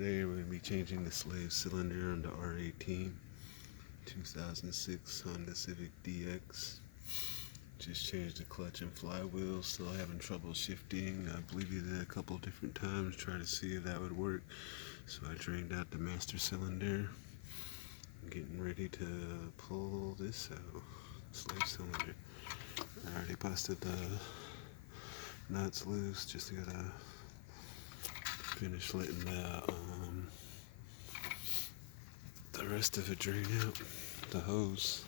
Today we're going to be changing the slave cylinder on the R18 2006 Honda Civic DX. Just changed the clutch and flywheel, still having trouble shifting. I bleeded it a couple different times, trying to see if that would work. So I drained out the master cylinder. I'm getting ready to pull this out, slave cylinder. I already busted the nuts loose, just gotta finish letting the rest of it drain out, the hose.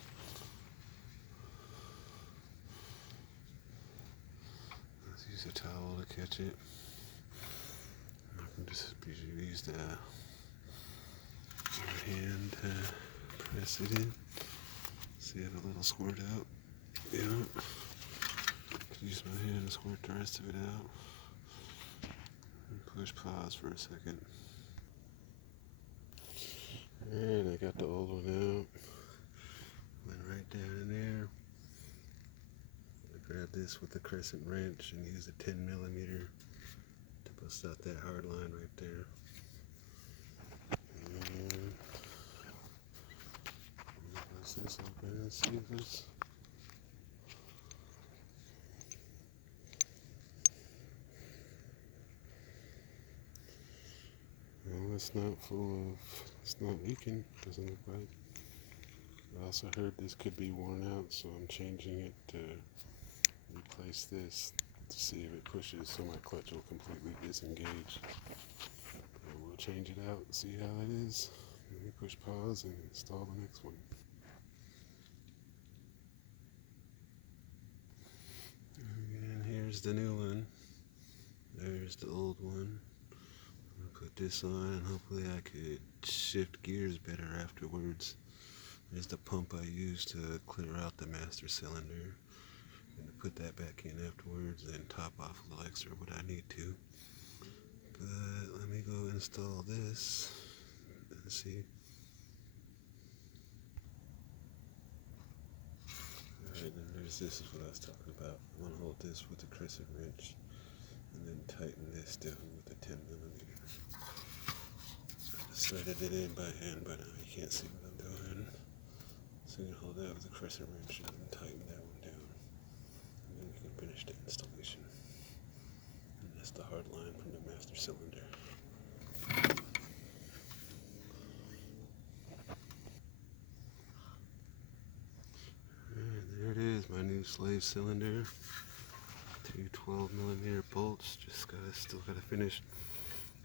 Let's use a towel to catch it. I can just use the hand to press it in. See if a little squirt out. Yeah. Use my hand to squirt the rest of it out. And push pause for a second. And I got the old one out. Went right down in there. I grabbed this with the crescent wrench and used a 10mm to bust out that hard line right there. And bust this open and see if it's it's not it's not leaking, doesn't look like. I also heard this could be worn out, so I'm changing it to replace this to see if it pushes so my clutch will completely disengage. And we'll change it out and see how it is. Let me push pause and install the next one. And here's the new one. There's the old one. Put this on and hopefully I could shift gears better afterwards. There's the pump I used to clear out the master cylinder, and to put that back in afterwards and top off a little extra what I need to. But let me go install this and see. Alright, then this is what I was talking about. I want to hold this with the crescent wrench and then tighten this down with the 10mm. Threaded it in by hand, but now you can't see what I'm doing. So you can hold that with a crescent wrench and then tighten that one down. And then we can finish the installation. And that's the hard line from the master cylinder. Alright, there it is, my new slave cylinder. Two 12mm bolts. Still gotta finish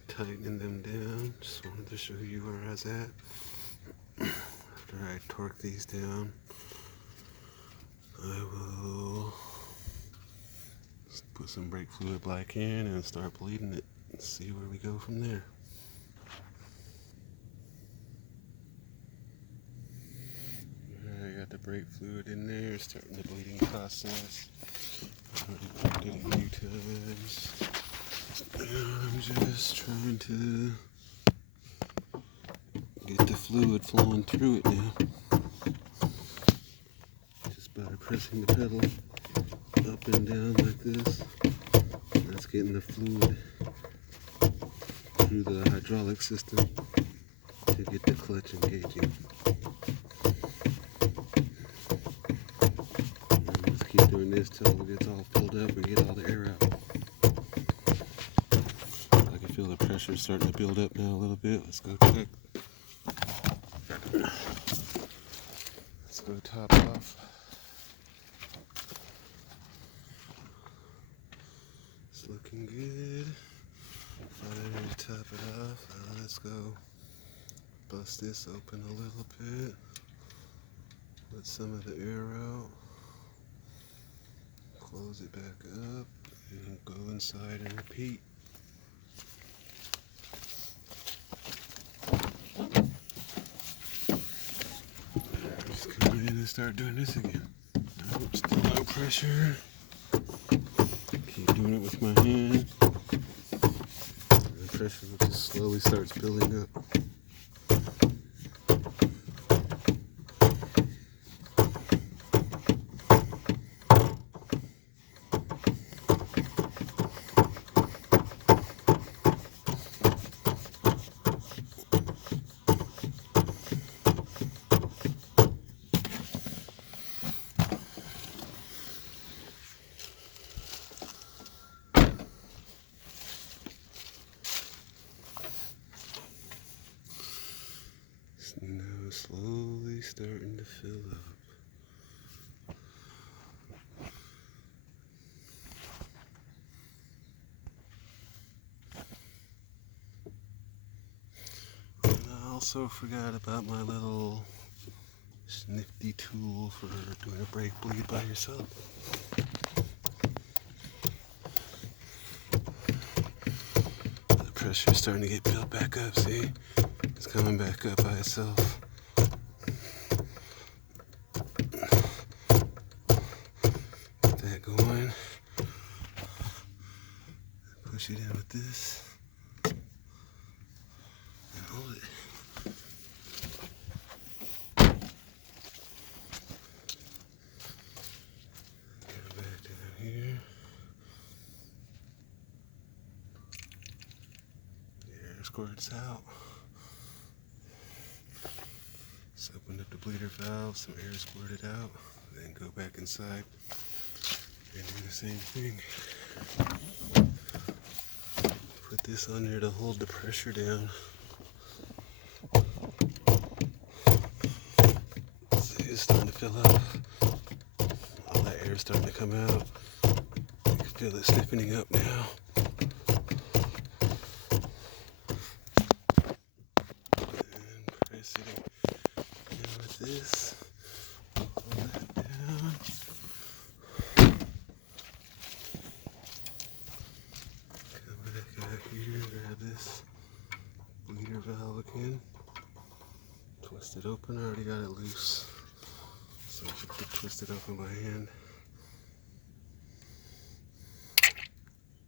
tightening them down. Just wanted to show you where I was at. After I torque these down, I will put some brake fluid back in and start bleeding it and see where we go from there. I got the brake fluid in there, starting the bleeding process. I already pumped it a few times. I'm just trying to get the fluid flowing through it now. Just by pressing the pedal up and down like this. That's getting the fluid through the hydraulic system to get the clutch engaging. And let's keep doing this till it gets all filled up and get all the air out. Feel the pressure starting to build up now a little bit. Let's go check. Let's go top off. It's looking good. Finally to top it off. Let's go bust this open a little bit. Let some of the air out. Close it back up and go inside and repeat. And start doing this again. Nope, still no pressure. Keep doing it with my hand. The pressure just slowly starts building up. starting to fill up. And I also forgot about my little nifty tool for doing a brake bleed by yourself. The pressure's starting to get built back up, see? It's coming back up by itself. Get that going. Push it in with this. And hold it. Get back down here. The air squirts out. Just open up the bleeder valve, some air squirted out, then go back inside and do the same thing. Put this on there to hold the pressure down. See, it's starting to fill up. All that air is starting to come out. You can feel it stiffening up now. And press it in with this. Hold that down. Come back out here, grab this bleeder valve again. Twist it open, I already got it loose. So I should twist it open by hand.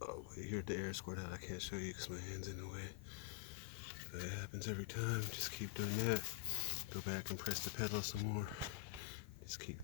Oh, wait, you heard the air squirt out. I can't show you because my hand's in the way. But it happens every time. Just keep doing that. Go back and press the pedal some more. Just keep